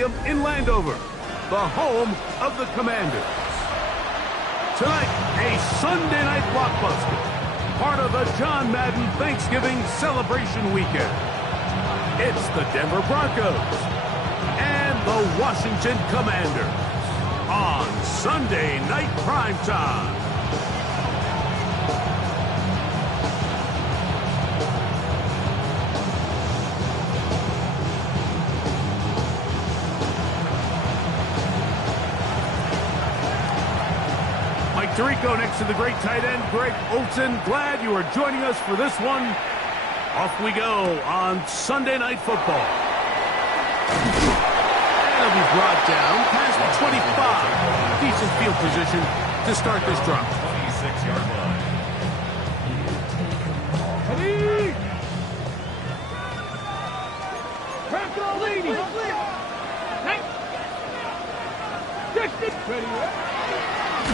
Stadium in Landover, the home of the Commanders. Tonight, a Sunday night blockbuster, part of the John Madden Thanksgiving celebration weekend. It's the Denver Broncos and the Washington Commanders on Sunday Night Primetime. Tirico next to the great tight end, Greg Olsen. Glad you are joining us for this one. Off we go on Sunday Night Football. And it'll be brought down past the 25. Decent field position to start this drive. 26-yard line. Ready? Crack the lady. Ready?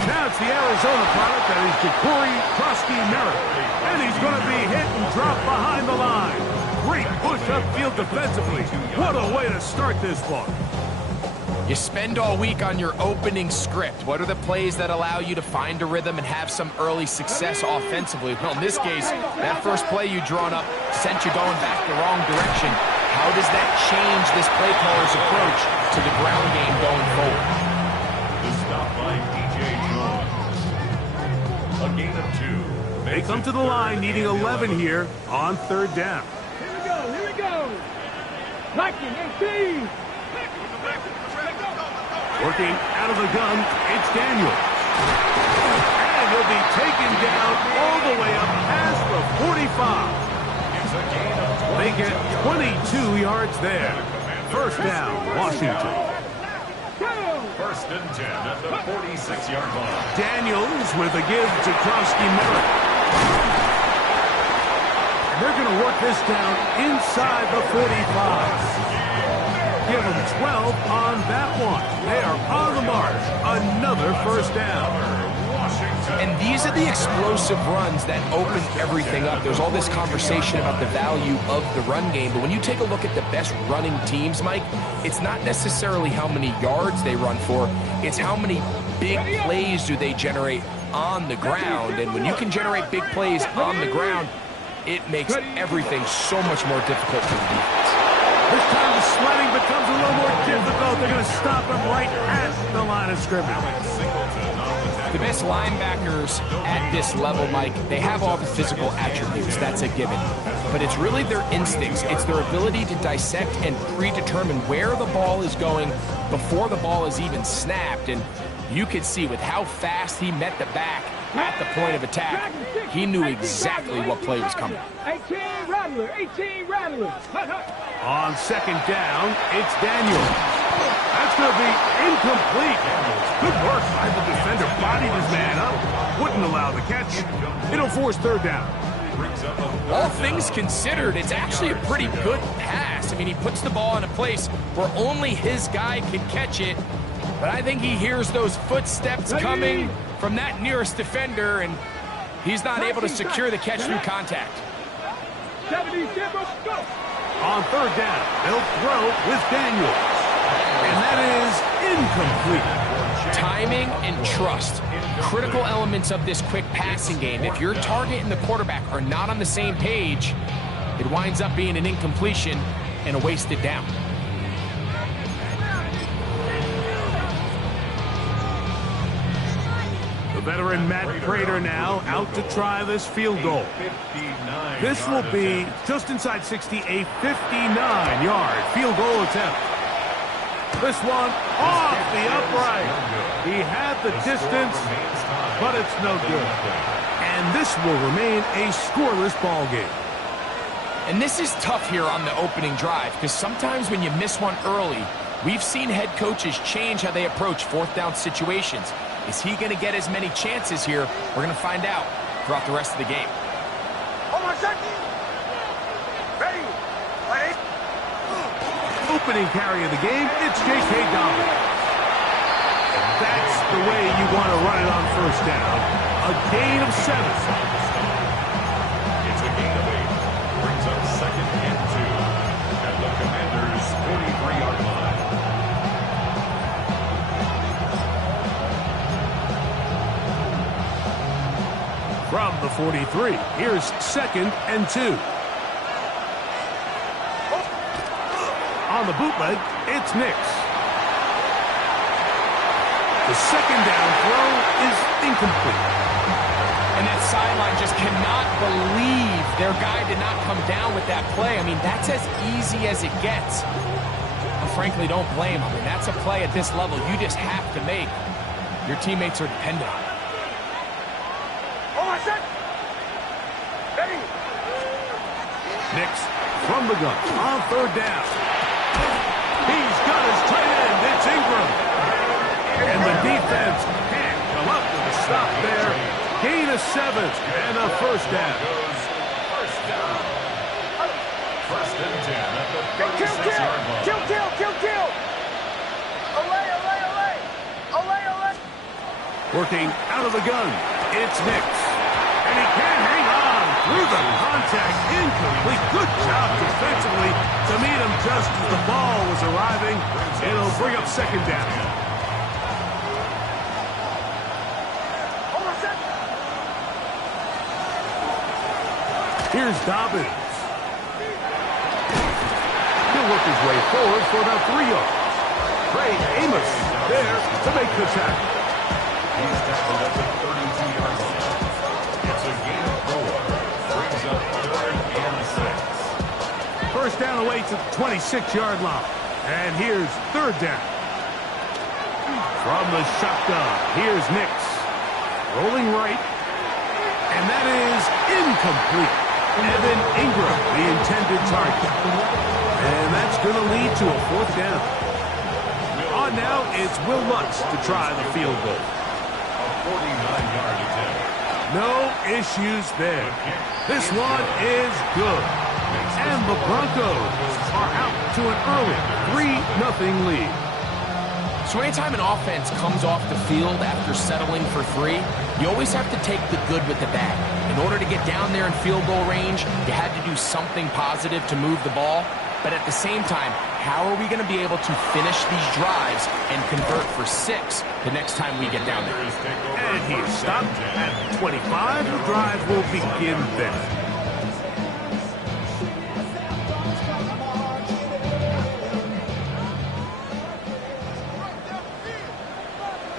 Now it's the Arizona product that is Ja'Cory Krosky-Merritt. And he's going to be hit and dropped behind the line. Great push upfield defensively. What a way to start this one. You spend all week on your opening script. What are the plays that allow you to find a rhythm and have some early success offensively? Well, in this case, that first play you drawn up sent you going back the wrong direction. How does that change this play caller's approach to the ground game going forward? The stop by DJ Jones. A gain of 2. They come to the line needing 11 here on third down. Here we go. Knocking 18. Working out of the gun, it's Daniels. And he'll be taken down all the way up past the 45. It's a gain of 22. They get 22 yards there. First down, Washington. First and 10 at the 46-yard line. Daniels with a give to Krosky-Merritt. They're going to work this down inside the 45. Give them 12 on that one. They are on the march. Another first down. And these are the explosive runs that open everything up. There's all this conversation about the value of the run game, but when you take a look at the best running teams, Mike, it's not necessarily how many yards they run for, it's how many big plays do they generate on the ground. And when you can generate big plays on the ground, it makes everything so much more difficult for the defense. This time the sledding becomes a little more difficult. They're going to stop him right at the line of scrimmage. The best linebackers at this level, Mike, they have all the physical attributes. That's a given. But it's really their instincts. It's their ability to dissect and predetermine where the ball is going before the ball is even snapped. And you could see with how fast he met the back at the point of attack, he knew exactly what play was coming. 18 Rattler, 18 Rattler. On second down, it's Daniels. That's going to be incomplete. Good work by the defender. Bodied his man up. Wouldn't allow the catch. It'll force third down. All things considered, it's actually a pretty good pass. I mean, he puts the ball in a place where only his guy can catch it. But I think he hears those footsteps coming from that nearest defender, and he's not able to secure the catch through contact. 77, go. On third down, they'll throw with Daniels. And that is incomplete. Timing and trust, critical elements of this quick passing game. If your target and the quarterback are not on the same page, it winds up being an incompletion and a wasted down. The veteran Matt Prater now out to try this field goal. This will be just inside 60, a 59-yard field goal attempt. This one off the upright. He had the distance, but it's no good. And this will remain a scoreless ball game. And this is tough here on the opening drive, because sometimes when you miss one early, we've seen head coaches change how they approach fourth down situations. Is he going to get as many chances here? We're going to find out throughout the rest of the game. Opening carry of the game, it's J.K. Dobbins. That's the way you want to run it on first down. A gain of 7. It's a gain of 8. Brings up second and 2 at the Commanders' 43-yard line. From the 43, here's 2nd and 2. On the bootleg, it's Nix. The 2nd down throw is incomplete. And that sideline just cannot believe their guy did not come down with that play. I mean, that's as easy as it gets. I frankly don't blame him. I mean, that's a play at this level you just have to make. Your teammates are dependent on it. Nix from the gun on 3rd down. He's got his tight end. It's Ingram. And the defense can't come up with a stop there. Gain of 7 and a 1st down. First down. 1st and 10 at the 36-yard line. Kill. Olay. Working out of the gun, it's Nix. And he can't hang on through the contact. Incomplete. Good job defensively to meet him just as the ball was arriving. It'll bring up 2nd down. Here's Dobbins. He'll work his way forward for about 3 yards. Craig Amos there to make the tackle. He's tackled at the 32-yard line. It's a gain of 4. Brings up 3rd and 6. First down away to the 26-yard line. And here's 3rd down. From the shotgun, here's Nix. Rolling right. And that is incomplete. Evan Ingram, the intended target. And that's going to lead to a 4th down. On now, it's Will Lutz to try the field goal. A 49-yard attempt. No issues there. This one is good. And the Broncos are out to an early 3-0 lead. So anytime an offense comes off the field after settling for 3, you always have to take the good with the bad. In order to get down there in field goal range, you had to do something positive to move the ball. But at the same time, how are we going to be able to finish these drives and convert for 6 the next time we get down there? And he's stopped at 25. The drive will begin then.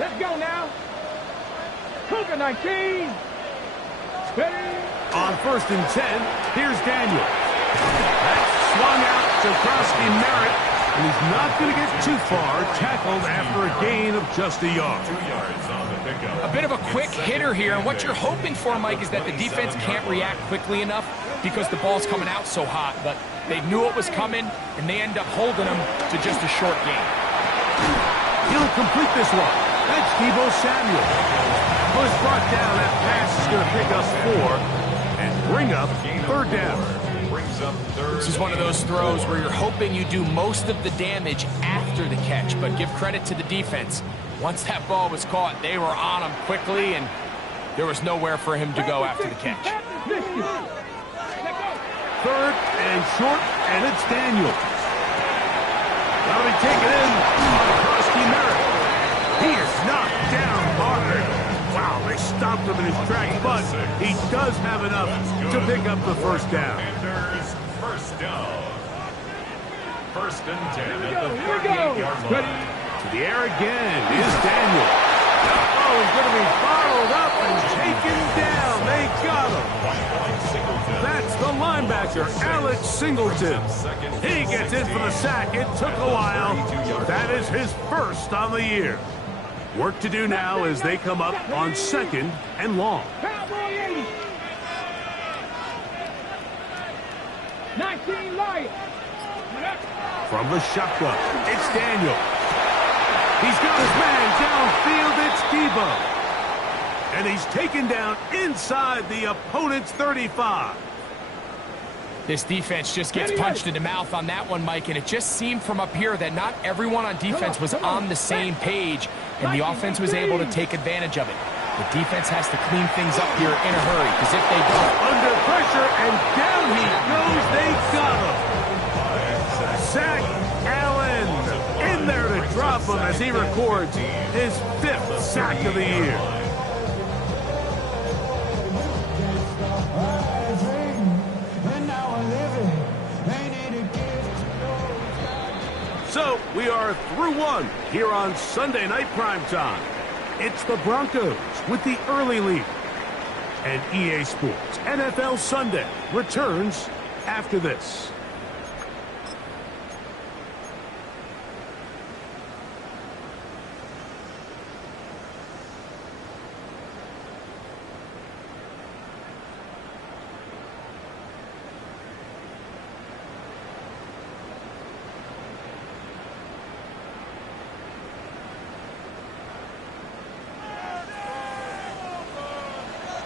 Let's go now. Cougar 19. Steady. On 1st and 10, here's Daniel. That's swung out to Krosky Merritt, and he's not going to get too far, tackled after a gain of just a yard. 2 yards on the pickup. A bit of a quick hitter here, and what you're hoping for, Mike, is that the defense can't react quickly enough because the ball's coming out so hot, but they knew it was coming, and they end up holding them to just a short gain. He'll complete this one. That's Deebo Samuel. Was brought down. That pass is going to pick up 4 and bring up 3rd down. Brings up 3rd. This is one of those throws where you're hoping you do most of the damage after the catch, but give credit to the defense. Once that ball was caught, they were on him quickly, and there was nowhere for him to go after the catch. 3rd and short, and it's Daniel. That'll be taken in by Krosky Merritt. He is knocked down hard. Wow, they stopped him in his tracks, but he does have enough to pick up the 1st down. Commanders, 1st down. 1st and 10 at the Here we go. 38-yard line. To the air again is Daniel. Oh, he's going to be followed up and taken down. They got him. That's the linebacker, Alex Singleton. He gets in for the sack. It took a while. That is his 1st on the year. Work to do now as they come up on 2nd and long. Cowboy 80. 19 Lions. From the shotgun, it's Daniel. He's got his man downfield. It's Deebo. And he's taken down inside the opponent's 35. This defense just gets punched in the mouth on that one, Mike, and it just seemed from up here that not everyone on defense was on the same page, and the offense was able to take advantage of it. The defense has to clean things up here in a hurry, because if they don't... Under pressure, and down he goes. They got him. Zach Allen in there to drop him as he records his 5th sack of the year. So we are through one here on Sunday Night Primetime. It's the Broncos with the early lead. And EA Sports NFL Sunday returns after this.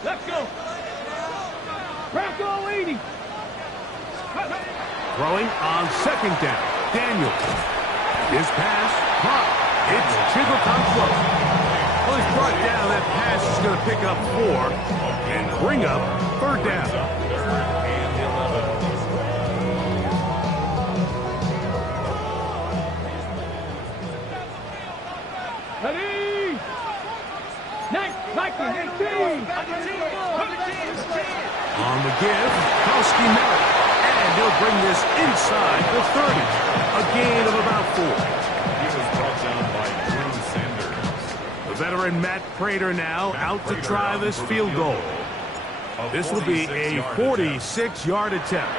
Let's go. Bronco leading. Throwing on second down. Daniels. His pass caught. It's Chigoton. Well, he's brought down. That pass is going to pick up 4 and bring up third down. Ready. 19, 18. On the give, Kowski Merritt. And he'll bring this inside the 30. A gain of about 4. He was brought down by Drew Sanders. The veteran Matt Prater now out to try this field goal. This will be a 46-yard attempt.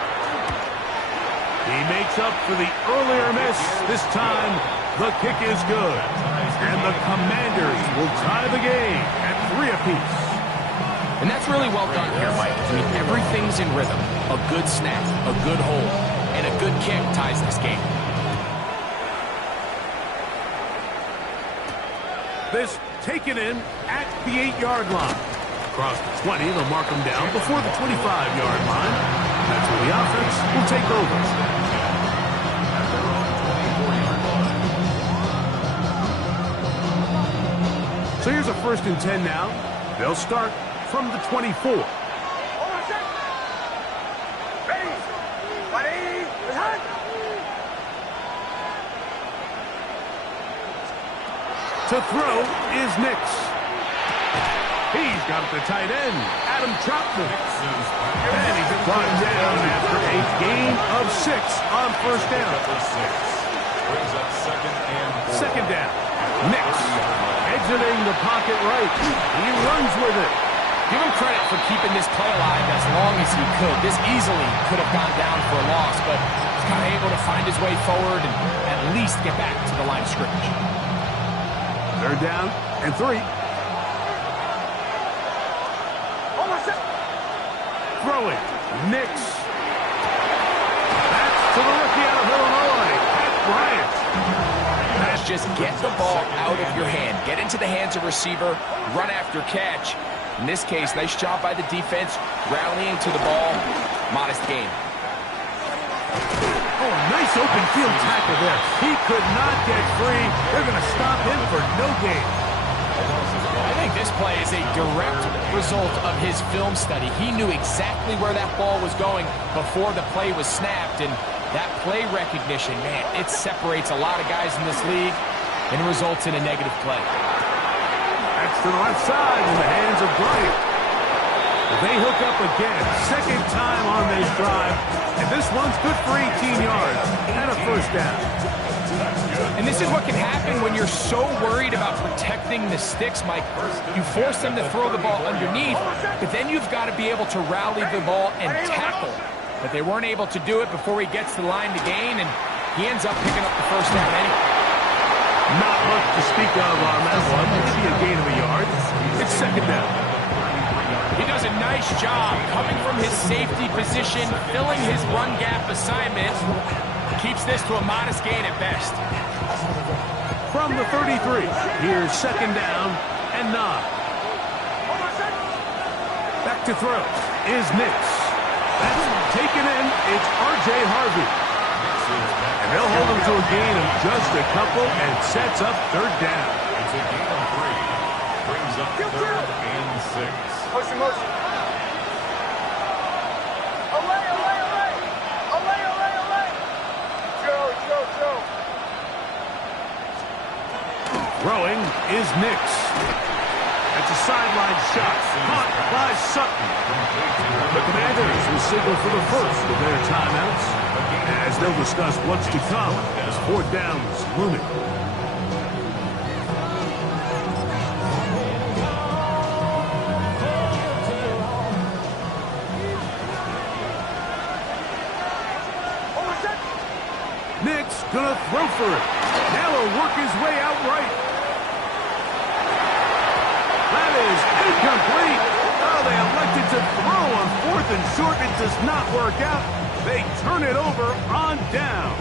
He makes up for the earlier miss. This time, the kick is good. And the Commanders will tie the game at 3 apiece. And that's really well done here, Mike. I mean, everything's in rhythm. A good snap, a good hold, and a good kick ties this game. This taken in at the 8-yard line. Across the 20, they'll mark him down before the 25-yard line. That's where the offense will take over. So here's a 1st and 10 now. They'll start from the 24. To throw is Nix. He's got the tight end, Adam Troutman. And he's brought down after a gain of 6 on 1st down. Brings up Second down. Nix exiting the pocket right. He runs with it. Give him credit for keeping this play alive as long as he could. This easily could have gone down for a loss, but he's kind of able to find his way forward and at least get back to the line of scrimmage. 3rd down and 3. Throwing. Nix. That's to the rookie out of Illinois, Pat Bryant. Just get the ball out of your hand. Get into the hands of receiver. Run after catch. In this case, nice job by the defense. Rallying to the ball. Modest gain. Oh, nice open field tackle there. He could not get free. They're going to stop him for no gain. I think this play is a direct result of his film study. He knew exactly where that ball was going before the play was snapped, and that play recognition, man, it separates a lot of guys in this league and results in a negative play. That's to the left side in the hands of Bryant. They hook up again, 2nd time on this drive, and this one's good for 18 yards and a 1st down. And this is what can happen when you're so worried about protecting the sticks, Mike. You force them to throw the ball underneath, but then you've got to be able to rally the ball and tackle. But they weren't able to do it before he gets the line to gain, and he ends up picking up the 1st down anyway. Not much to speak of on that one. Maybe a gain of a yard. It's 2nd down. He does a nice job coming from his safety position, filling his run gap assignment. Keeps this to a modest gain at best. From the 33, here's 2nd down and 9. Back to throw is Nix. That's taken in. It's R.J. Harvey. And they'll hold him to a gain of just a couple and sets up 3rd down. It's a gain of 3. Brings up 3rd and 6. Motion, motion. Away, away, away. Away, away, away. Joe. Throwing is Nix. That's a sideline shot. Caught by Sutton. The Commanders will signal for the first of their timeouts. as they'll discuss what's to come as fourth downs looming. Nick's gonna throw for it. Now he'll work his way out right. That is incomplete. Oh, they elected to throw on 4th and short. It does not work out. They turn it over on down.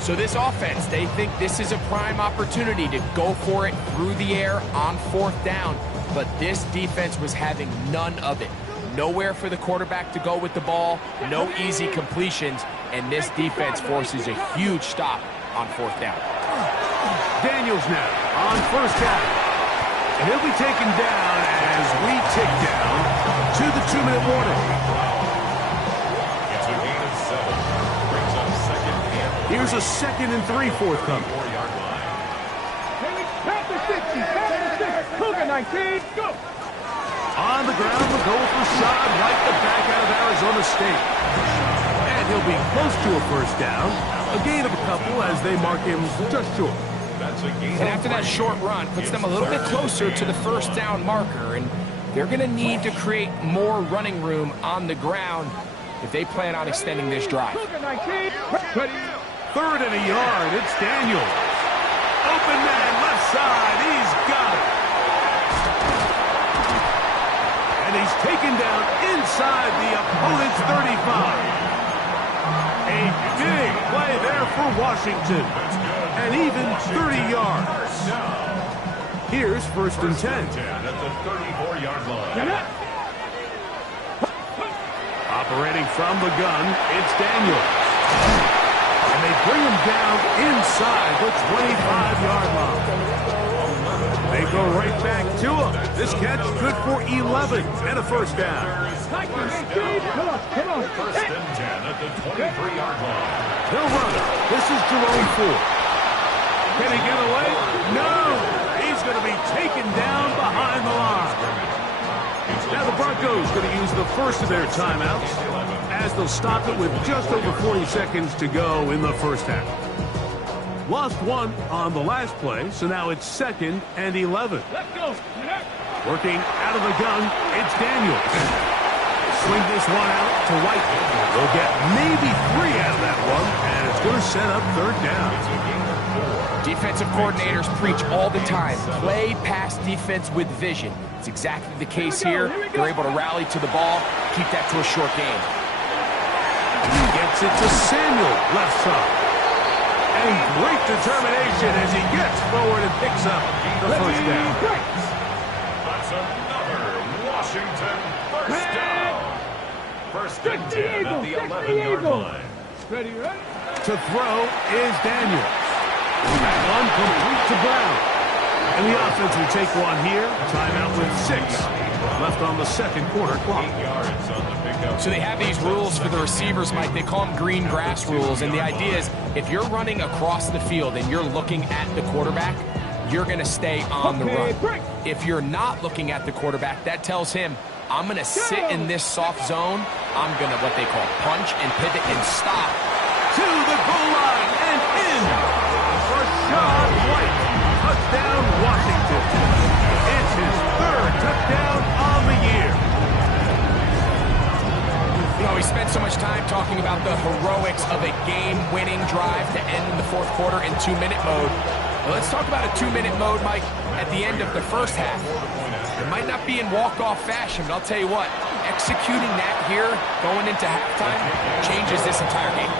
So this offense, they think this is a prime opportunity to go for it through the air on 4th down. But this defense was having none of it. Nowhere for the quarterback to go with the ball, no easy completions, and this defense forces a huge stop on 4th down. Daniels now on 1st down. And he'll be taken down as we tick down to the 2-minute warning. It's a gain of 7. Brings up 2nd and 3. Here's a 2nd and 3 forthcoming. 4-yard line. Panther 60, Panther 6, Cougar 19, go! On the ground, the goal for Shad, right the back out of Arizona State. And he'll be close to a 1st down. A gain of a couple as they mark him just short. That's a gain. And after that short run, puts them a little bit closer to the 1st down marker, and they're going to need to create more running room on the ground if they plan on extending this drive. Cougar 19, ready. 3rd and a yard, it's Daniels. Open man, left side, he's got it. And he's taken down inside the opponent's 35. A big play there for Washington. And even 30 yards. Here's 1st and 10. At the 34-yard line. Operating from the gun, it's Daniels. And they bring him down inside the 25-yard line. They go right back to him. This catch good for 11 and a 1st down. Come on. 1st and 10 at the 23-yard line. They'll run it. This is Jerome Ford. Can he get away? No! He's going to be taken down behind the line. Now the Broncos going to use the first of their timeouts as they'll stop it with just over 40 seconds to go in the 1st half. Lost one on the last play, so now it's 2nd and 11. Let's go. Working out of the gun, it's Daniels. Swing this one out to White. They'll get maybe 3 out of that one, and it's going to set up 3rd down. Defensive coordinators preach all the time, play pass defense with vision. It's exactly the case here. They're able to rally to the ball, keep that to a short game. He gets it to Samuel, left side. And great determination as he gets forward and picks up the 1st down. That's another Washington 1st down. 1st and 10 at the 11-yard line. Ready, right? To throw is Daniels. That one complete to Brown. And the offense will take one here. Timeout with 6 left on the 2nd quarter clock. 8 yards on the pickup. So they have these rules for the receivers, Mike. They call them green grass rules. And the idea is if you're running across the field and you're looking at the quarterback, you're going to stay on the run. If you're not looking at the quarterback, that tells him, I'm going to sit in this soft zone. I'm going to what they call punch and pivot and stop. To the goal line and in. Rashad White. Touchdown, Washington. It's his 3rd touchdown on the year. You know, we spent so much time talking about the heroics of a game-winning drive to end in the 4th quarter in 2-minute mode. Well, let's talk about a 2-minute mode, Mike, at the end of the 1st half. It might not be in walk-off fashion, but I'll tell you what, executing that here, going into halftime, changes this entire game.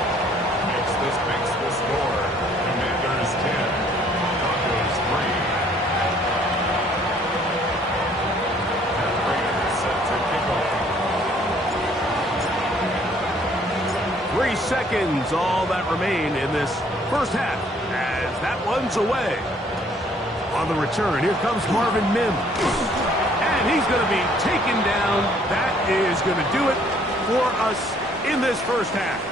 This makes the score. Commanders 10, Broncos 3. And Raiders set to kick off. 3 seconds, all that remain in this 1st half, as that one's away. On the return, here comes Marvin Mims. And he's going to be taken down. That is going to do it for us in this 1st half.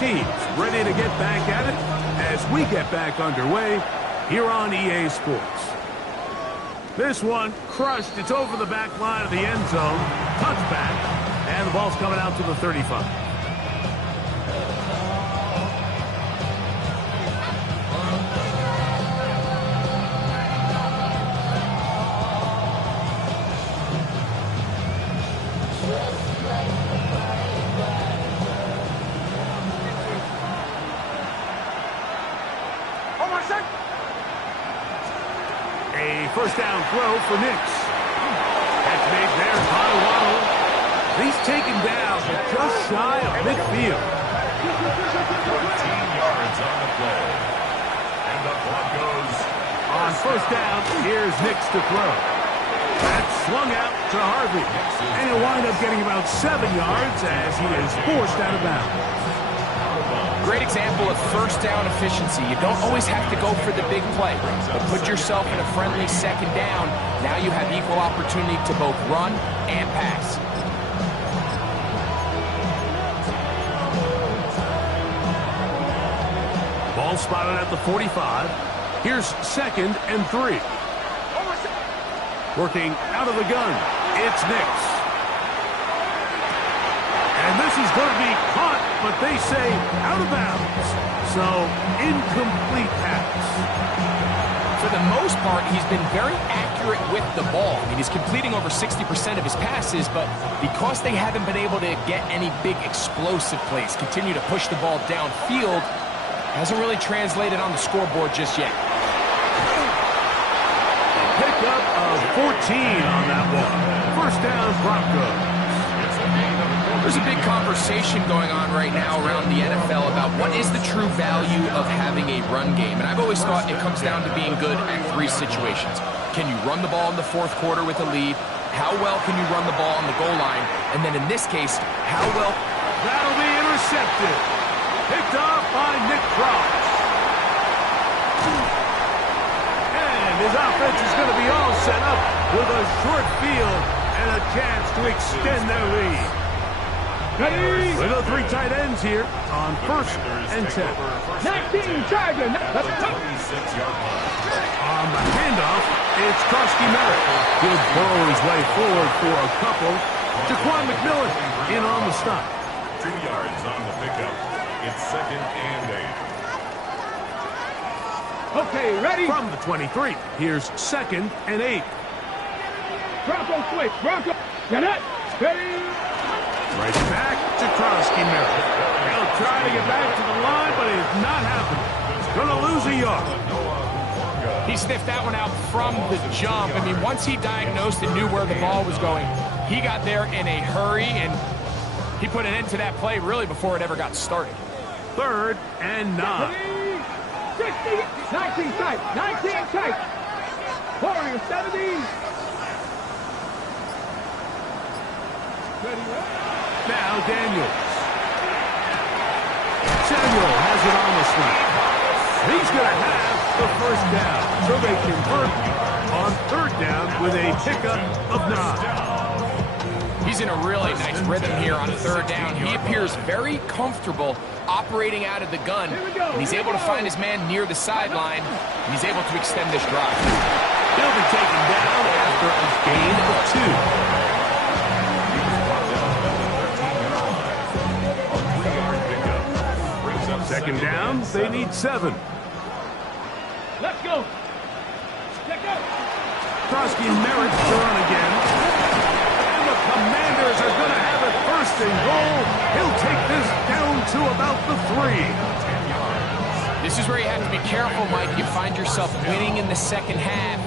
teams ready to get back at it as we get back underway here on EA Sports. This one crushed. It's over the back line of the end zone. Touchback. And the ball's coming out to the 35. A first down throw for Nix. That's made there by Waddle. He's taken down just shy of midfield. 14 yards on the play. And the clock goes. On first down, here's Nix to throw. That's swung out to Harvey. And he'll wind up getting about 7 yards as he is forced out of bounds. Great example of first down efficiency. You don't always have to go for the big play, but put yourself in a friendly second down. Now you have equal opportunity to both run and pass. Ball spotted at the 45. Here's 2nd and 3. Working out of the gun. It's Nix. And this is going to be caught, but they say out of bounds. So, incomplete pass. For the most part, he's been very accurate with the ball. I mean, he's completing over 60% of his passes, but because they haven't been able to get any big explosive plays, continue to push the ball downfield, hasn't really translated on the scoreboard just yet. Pickup of 14 on that one. First down, Broncos. There's a big conversation going on right now around the NFL about what is the true value of having a run game. And I've always thought it comes down to being good at 3 situations. Can you run the ball in the 4th quarter with a lead? How well can you run the ball on the goal line? And then in this case, how well... That'll be intercepted. Picked off by Nick Cross. And his offense is going to be all set up with a short field and a chance to extend their lead. With the 3 tight ends here on 1st and 10. 19 Charger. That's a top. 26-yard line. On the handoff, it's Krusty Merritt. He'll burrow his way forward for a couple. Jaquan McMillan in on the stop. 2 yards on the pickup. It's 2nd and 8. Okay, ready? From the 23, here's 2nd and 8. Bronco switch. Bronco. Get it. Ready. Right back to Krusty Merritt. He'll try to get back to the line, but it's not happening. Going to lose a yard. He sniffed that one out from the jump. I mean, once he diagnosed and knew where the ball was going, he got there in a hurry, and he put an end to that play really before it ever got started. 3rd and 9. 60, 19 tight, 19 tight. Warrior 70. Ready, Now Daniels. Samuel has it on the snap. He's going to have the first down. So they convert on 3rd down with a pickup of 9. He's in a really nice rhythm here on 3rd down. He appears very comfortable operating out of the gun. And he's able to find his man near the sideline, and he's able to extend this drive. He'll be taken down after a gain of 2. 2nd down, they need 7. Let's go. Check out. Krusty Merritt to run again. And the Commanders are going to have it 1st and goal. He'll take this down to about the 3. This is where you have to be careful, Mike. You find yourself winning in the 2nd half.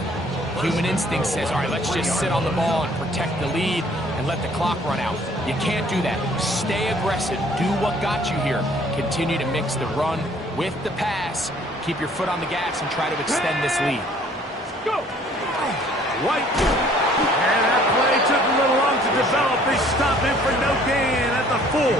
Human instinct says, all right, let's just sit on the ball and protect the lead and let the clock run out. You can't do that. Stay aggressive. Do what got you here. Continue to mix the run with the pass. Keep your foot on the gas and try to extend this lead. Go. White. And that play took a little long to develop. They stop him for no gain at the full.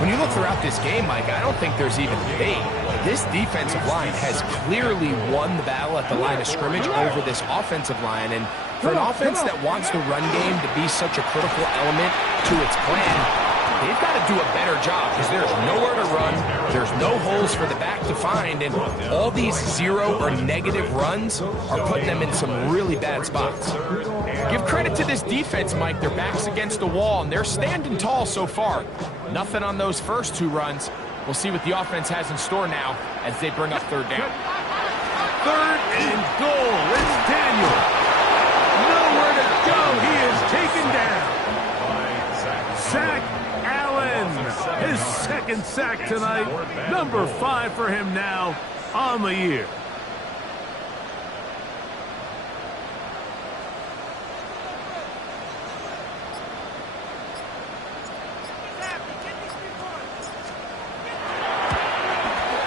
When you look throughout this game, Mike, I don't think there's even debate. This defensive line has clearly won the battle at the line of scrimmage over this offensive line. And for an offense that wants the run game to be such a critical element to its plan, they've got to do a better job because there's nowhere to run, there's no holes for the back to find, and all these 0 or negative runs are putting them in some really bad spots. Give credit to this defense, Mike. Their back's against the wall, and they're standing tall so far. Nothing on those first 2 runs. We'll see what the offense has in store now as they bring up third down. Third and goal. It's Daniel. Nowhere to go. He is taken down. Zach Allen. His second sack tonight. Number 5 for him now on the year.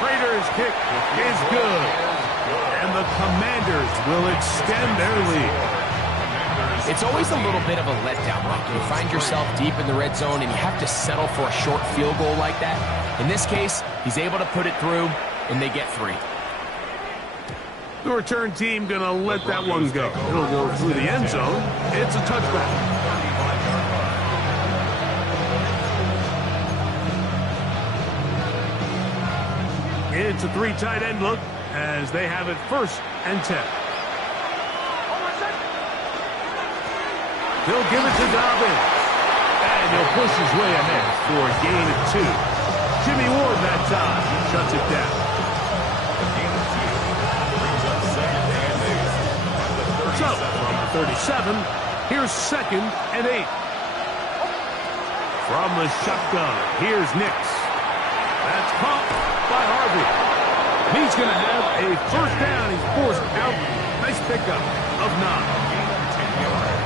Raiders' kick is good. And the Commanders will extend their lead. It's always a little bit of a letdown, Mike. You find yourself deep in the red zone and you have to settle for a short field goal like that. In this case, he's able to put it through, and they get 3. The return team going to let that one go. It'll go through the end zone. It's a touchback. It's a 3 tight end look as they have it 1st and 10. He'll give it to Dobbins. And he'll push his way ahead for a gain of 2. Jimmy Ward that time shuts it down. So, from the 37, here's 2nd and 8. From the shotgun, here's Nix. That's caught by Harvey. He's going to have a 1st down. He's forced out. Nice pickup of 9.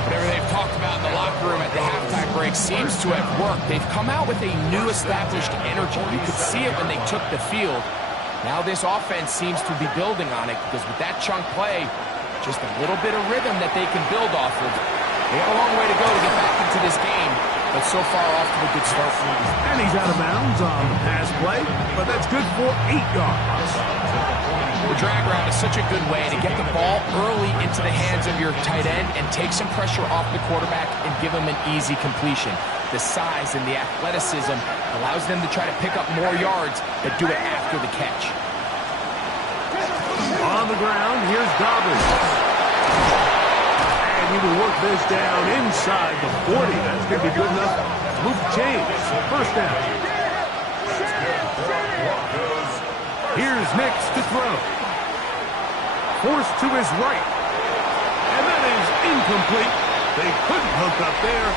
Whatever they've talked about in the locker room at the halftime break seems to have worked. They've come out with a new established energy. You could see it when they took the field. Now this offense seems to be building on it because with that chunk play, just a little bit of rhythm that they can build off of. They got a long way to go to get back into this game, but so far off to a good start. And he's out of bounds on the pass play, but that's good for 8 yards. The drag route is such a good way to get the ball early into the hands of your tight end and take some pressure off the quarterback and give him an easy completion. The size and the athleticism allows them to try to pick up more yards, but do it after the catch. On the ground, here's Dobbins. And he will work this down inside the 40. That's going to be good enough to move the chains. 1st down. Here's Nix to throw. Forced to his right. And that is incomplete. They couldn't hook up there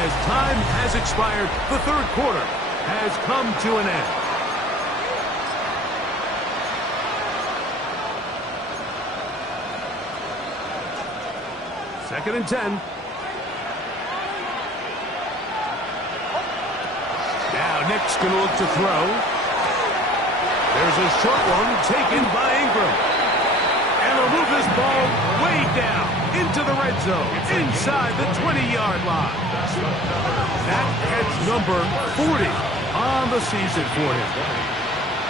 as time has expired. The 3rd quarter has come to an end. Second and 10. Now Nick's going to look to throw. There's a short one taken by Ingram. And they'll move this ball way down into the red zone, inside the 20-yard line. That catch number 40 on the season for him.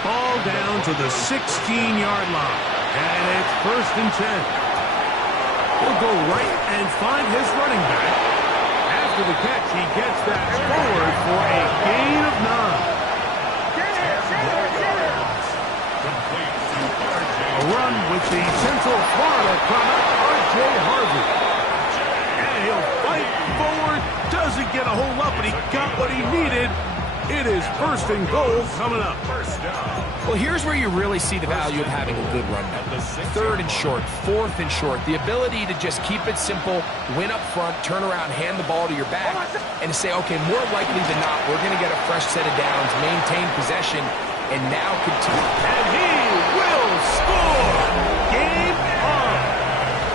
Ball down to the 16-yard line. And it's 1st and 10. He'll go right and find his running back. After the catch, he gets that forward for a gain of 9. A run with the Central Florida product, R.J. Harvey. And he'll fight forward. Doesn't get a whole lot, but he got what he needed. It is 1st and goal coming up. Well, here's where you really see the value of having a good run back. 3rd and short, 4th and short. The ability to just keep it simple, win up front, turn around, hand the ball to your back, and say, okay, more likely than not, we're going to get a fresh set of downs, maintain possession, and now continue. And he will score! Game on!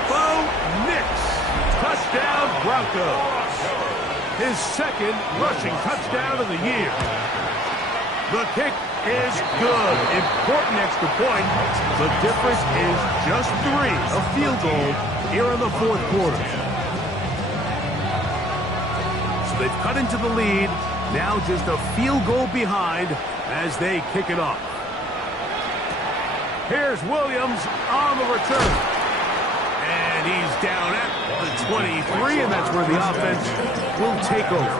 Bo Nix. Touchdown Broncos. His 2nd rushing touchdown of the year. The kick is good. Important extra point. The difference is just 3. A field goal here in the 4th quarter. So they've cut into the lead. Now just a field goal behind as they kick it off. Here's Williams on the return. And he's down at the 23, and that's where the offense will take over.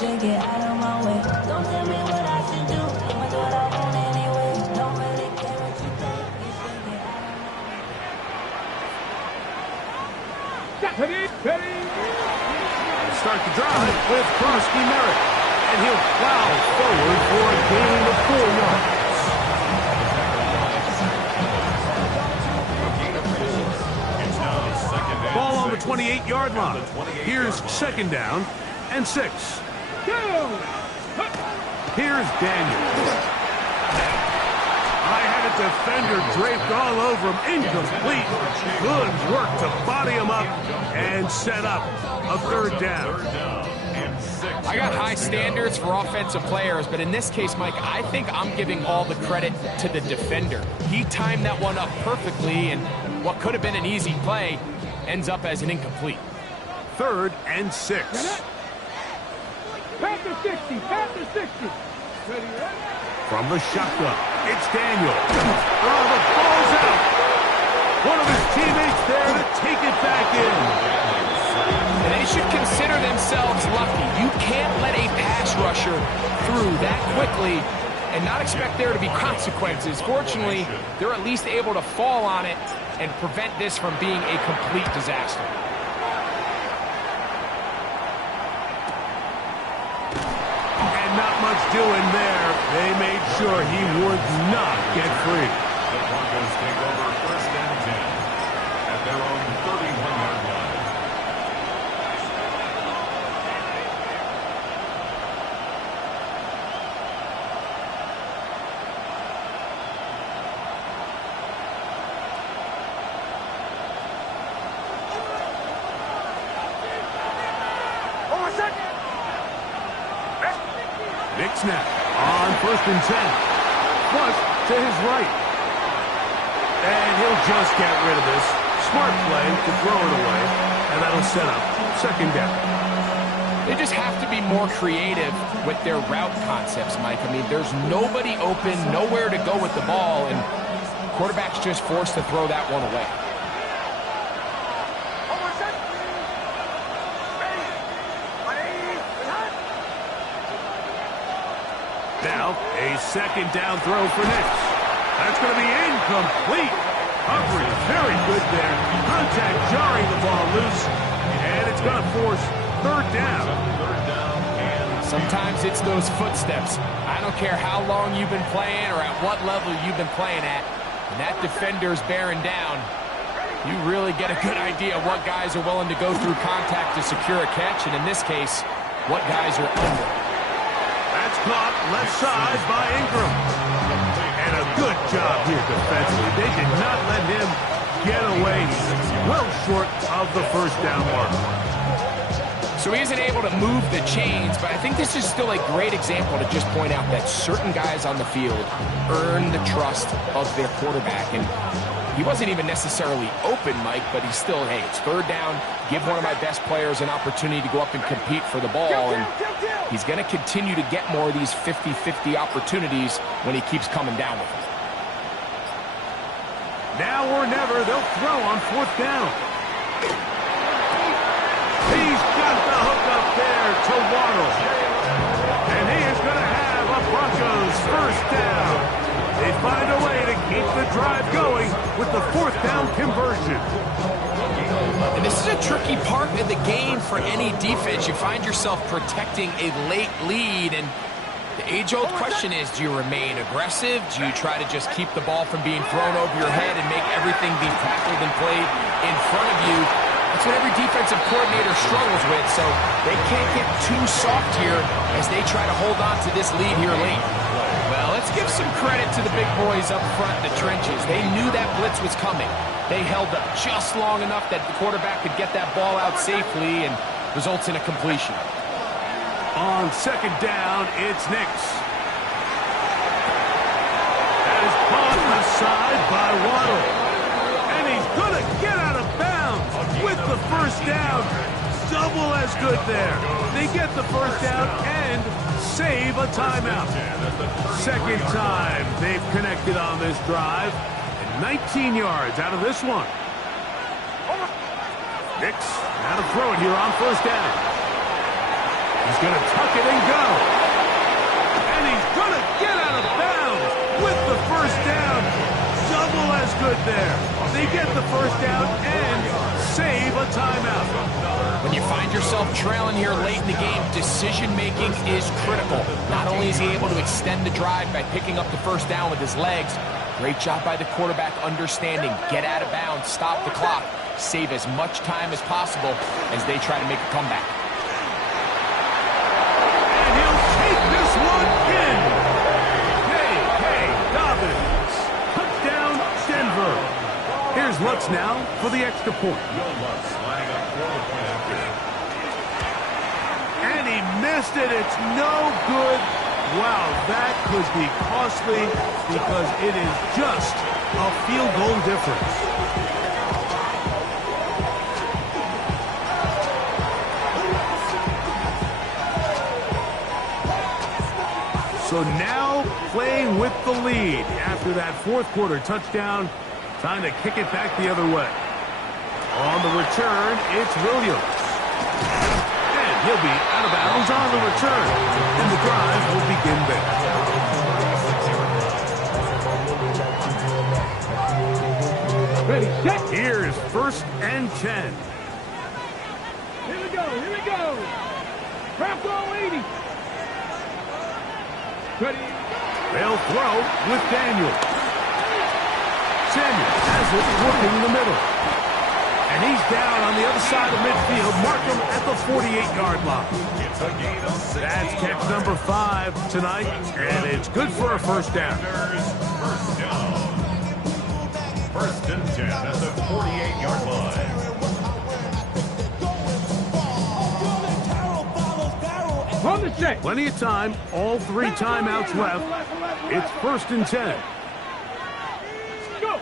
Just get out of my way. Don't tell me what I should do. I'ma do what I want anyway. Don't really care what you think. You should get out of my way. Ready? Start the drive with Krosky Merritt. And he'll plow forward for a gain of 4 yards. Ball on the 28-yard line. Here's 2nd down and 6. Here's Daniels. I had a defender draped all over him. Incomplete. Good work to body him up and set up a 3rd down. I got high standards for offensive players, but in this case, Mike, I think I'm giving all the credit to the defender. He timed that one up perfectly, and what could have been an easy play ends up as an incomplete. 3rd and 6. Panther 60. Panther 60. From the shotgun, it's Daniel. Oh, the ball's out. One of his teammates there to take it back in. And they should consider themselves lucky. You can't let a pass rusher through that quickly and not expect there to be consequences. Fortunately, they're at least able to fall on it and prevent this from being a complete disaster. And not much doing there. They made sure he would not get free. The Broncos take over 1st and 10 at their own 31-yard line. Nick snap on 1st and 10. Flush to his right. And he'll just get rid of this. Smart play to throw it away. And that'll set up 2nd down. They just have to be more creative with their route concepts, Mike. I mean, there's nobody open, nowhere to go with the ball, and quarterback's just forced to throw that one away. Now, a 2nd down throw for Nix. That's going to be incomplete. Coverage very good there. Contact jarring the ball loose. And it's going to force 3rd down. Sometimes it's those footsteps. I don't care how long you've been playing or at what level you've been playing at. When that defender's bearing down, you really get a good idea of what guys are willing to go through contact to secure a catch. And in this case, what guys are under. That's caught left side by Ingram. And a good job here defensively. They did not let him get away. Well short of the 1st down mark. So he isn't able to move the chains, but I think this is still a great example to just point out that certain guys on the field earn the trust of their quarterback. And he wasn't even necessarily open, Mike, but he's still, hey, it's 3rd down. Give one of my best players an opportunity to go up and compete for the ball. And he's going to continue to get more of these 50-50 opportunities when he keeps coming down with them. Now or never, they'll throw on 4th down. He's got the hook up there to Waddle. And he is going to have a Broncos 1st down. They find a way to keep the drive going with the 4th down conversion. And this is a tricky part of the game for any defense. You find yourself protecting a late lead, and the age-old question is, do you remain aggressive? Do you try to just keep the ball from being thrown over your head and make everything be tackled and played in front of you? That's what every defensive coordinator struggles with, so they can't get too soft here as they try to hold on to this lead here late. Well, let's give some credit to the big boys up front in the trenches. They knew that blitz was coming. They held up just long enough that the quarterback could get that ball out safely and results in a completion. On 2nd down, it's Nix. That is caught aside by Waddle. And he's going to get out of bounds with the 1st down. Double as good there. They get the 1st down and save a timeout. 2nd time they've connected on this drive. And 19 yards out of this one. Nix, now to throw it here on 1st down. He's going to tuck it and go. And he's going to get out of bounds with the first down. Double as good there. They get the first down and save a timeout. When you find yourself trailing here late in the game, decision-making is critical. Not only is he able to extend the drive by picking up the first down with his legs, great job by the quarterback understanding, get out of bounds, stop the clock, save as much time as possible as they try to make a comeback. And he'll take this one in. Hey, Dobbins. Touchdown, Denver. Here's Lutz now for the extra point. And he missed it. It's no good. Wow, that could be costly because it is just a field goal difference. So now playing with the lead after that fourth quarter touchdown. Time to kick it back the other way. On the return, it's Williams. And he'll be out of bounds on the return. And the drive will begin there. Ready, set. Here's 1st and 10. Here we go. Craft all 80. Ready. They'll throw with Daniel. Samuel has it working the middle. And he's down on the other side of midfield. Mark him at the 48-yard line. That's catch number 5 tonight, and it's good for a first down. First and 10 at the 48-yard line. On the set. Plenty of time. All 3 timeouts left. It's 1st and 10. Go.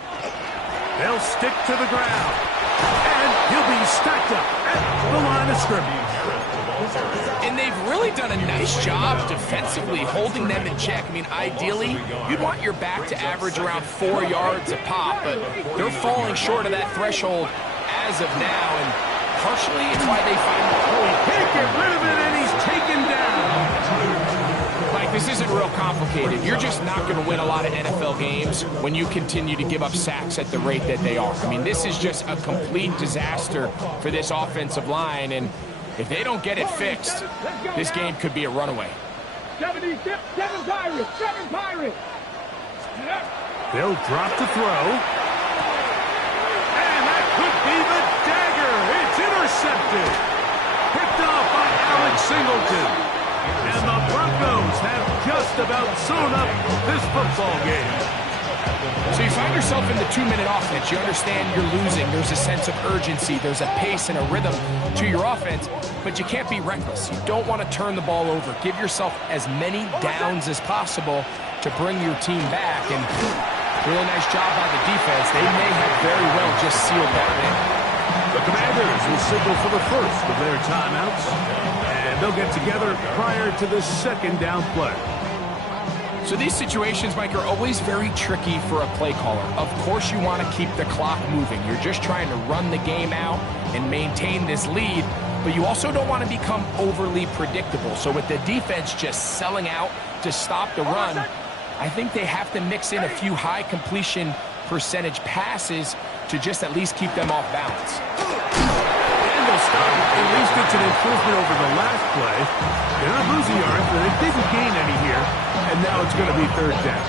They'll stick to the ground. And he'll be stacked up at the line of scrimmage. And they've really done a nice job defensively holding them in check. I mean, ideally, you'd want your back to average around 4 yards a pop, but they're falling short of that threshold as of now, and partially it's why they find the hole. Can't get rid of it, and he's taken down. Like, this isn't real complicated. You're just not going to win a lot of NFL games when you continue to give up sacks at the rate that they are. I mean, this is just a complete disaster for this offensive line, and if they don't get it fixed, this game could be a runaway. 7 Pirates. They'll drop to throw. And that could be the dagger. It's intercepted. Picked off by Alex Singleton. And the Broncos have just about sewn up this football game. So you find yourself in the 2-minute offense. You understand you're losing. There's a sense of urgency. There's a pace and a rhythm to your offense, but you can't be reckless. You don't want to turn the ball over. Give yourself as many downs as possible to bring your team back, and really nice job by the defense. They may have very well just sealed that in. The Commanders will signal for the first of their timeouts, and they'll get together prior to the second down play. So these situations, Mike, are always very tricky for a play caller. Of course you want to keep the clock moving. You're just trying to run the game out and maintain this lead, but you also don't want to become overly predictable. So with the defense just selling out to stop the run, I think they have to mix in a few high completion percentage passes to just at least keep them off balance. And they'll stop. At least it's an improvement over the last play. They're not losing yards, but they didn't gain any here. And now it's going to be 3rd down.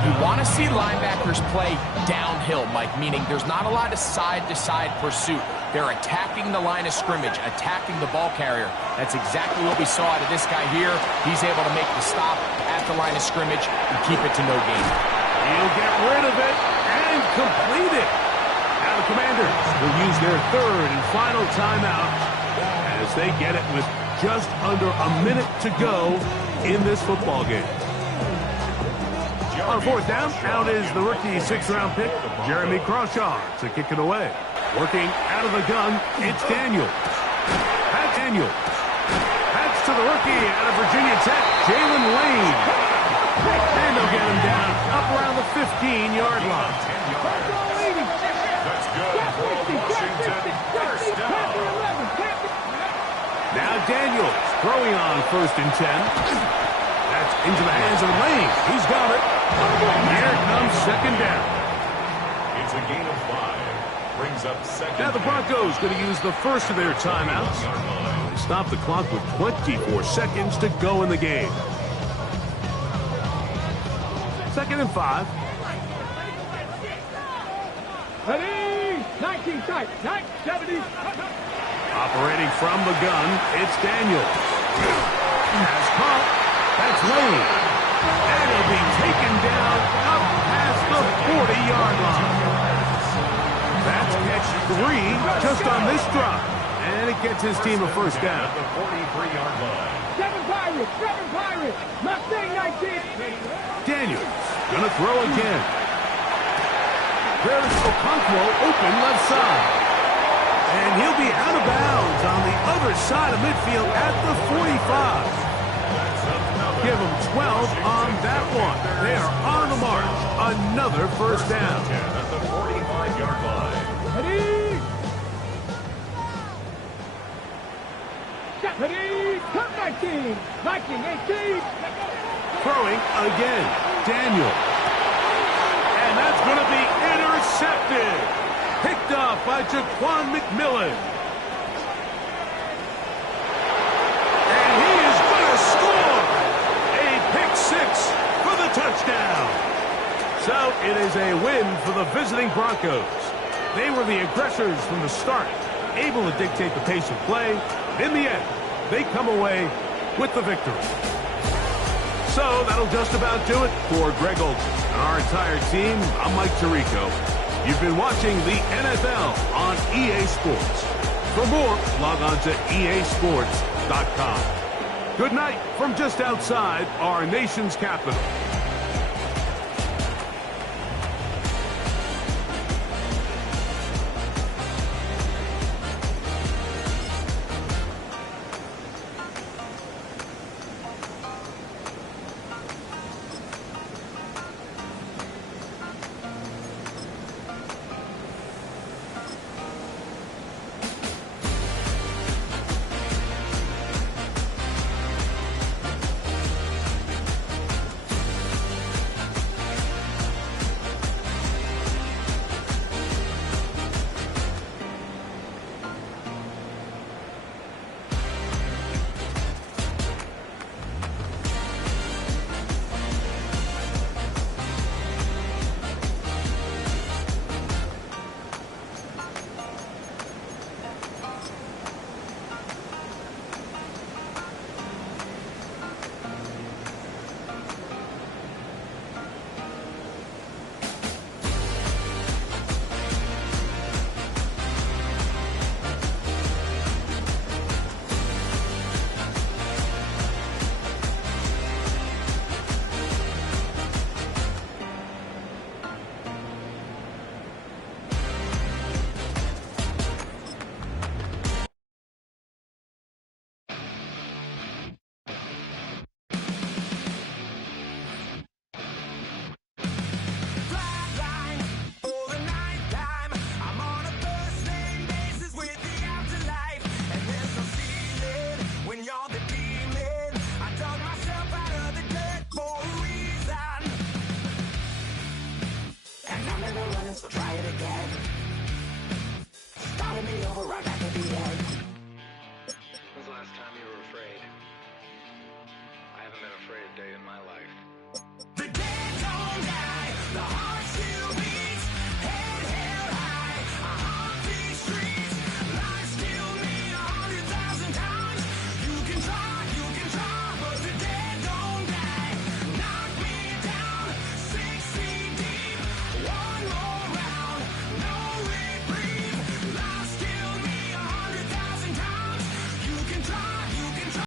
You want to see linebackers play downhill, Mike, meaning there's not a lot of side-to-side pursuit. They're attacking the line of scrimmage, attacking the ball carrier. That's exactly what we saw out of this guy here. He's able to make the stop at the line of scrimmage and keep it to no gain. He'll get rid of it and complete it. Now the Commanders will use their 3rd and final timeout as they get it with just under a minute to go in this football game. On 4th down, out is the rookie 6th-round pick, Jeremy Crawshaw, to kick it away. Working out of the gun, it's Daniel. That's Daniel. That's to the rookie out of Virginia Tech, Jalen Lane. And they'll get him down up around the 15-yard line. That's good. Washington, first down. Now Daniels Throwing on 1st and 10. That's into the hands of Lane. He's got it. Here comes 2nd down. It's a gain of 5. Brings up 2nd. Now the Broncos going to use the first of their timeouts. They stop the clock with 24 seconds to go in the game. 2nd and 5. Ready? 19 tight. 970. Operating from the gun, it's Daniels. Has caught. That's Lane. And he'll be taken down up past the 40-yard line. That's catch 3 just on this drive. And it gets his team a first down. At the 43-yard line. 7 Pirates. 7 Pirates. Mustang 19. Daniels gonna throw again. There's Okonkwo open left side. And he'll be out of bounds on the other side of midfield at the 45. Give him 12 on that one. They are on the march. Another first down. At the 45-yard line. Ready? Ready? Turn 19. 19, 18. Throwing again. Daniel. And that's going to be intercepted. Picked off by Jaquan McMillan. And he is going to score. A pick 6 for the touchdown. So it is a win for the visiting Broncos. They were the aggressors from the start, able to dictate the pace of play. In the end, they come away with the victory. So that'll just about do it for Greg Olson and our entire team. I'm Mike Tirico. You've been watching the NFL on EA Sports. For more, log on to easports.com. Good night from just outside our nation's capital. So try it again. Starting me over right now.